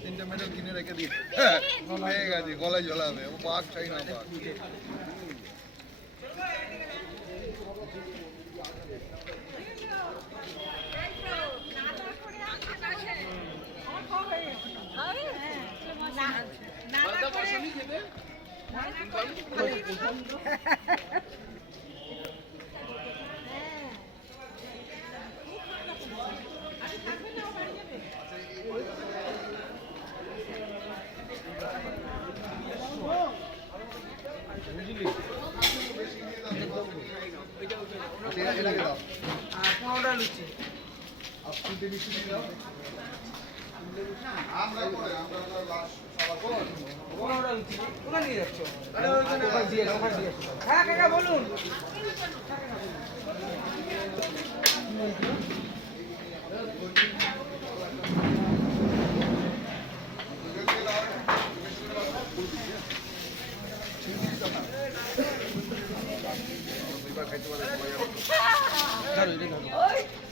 তিনটে মেডেল কিনে রেখে পেয়ে গেছি গলায় ঝোলাবে ও বাঘ চাই না বাঘ পনেরোটা লুচি কোথায় নিয়ে যাচ্ছ। হ্যাঁ বলুন খাইতে পারে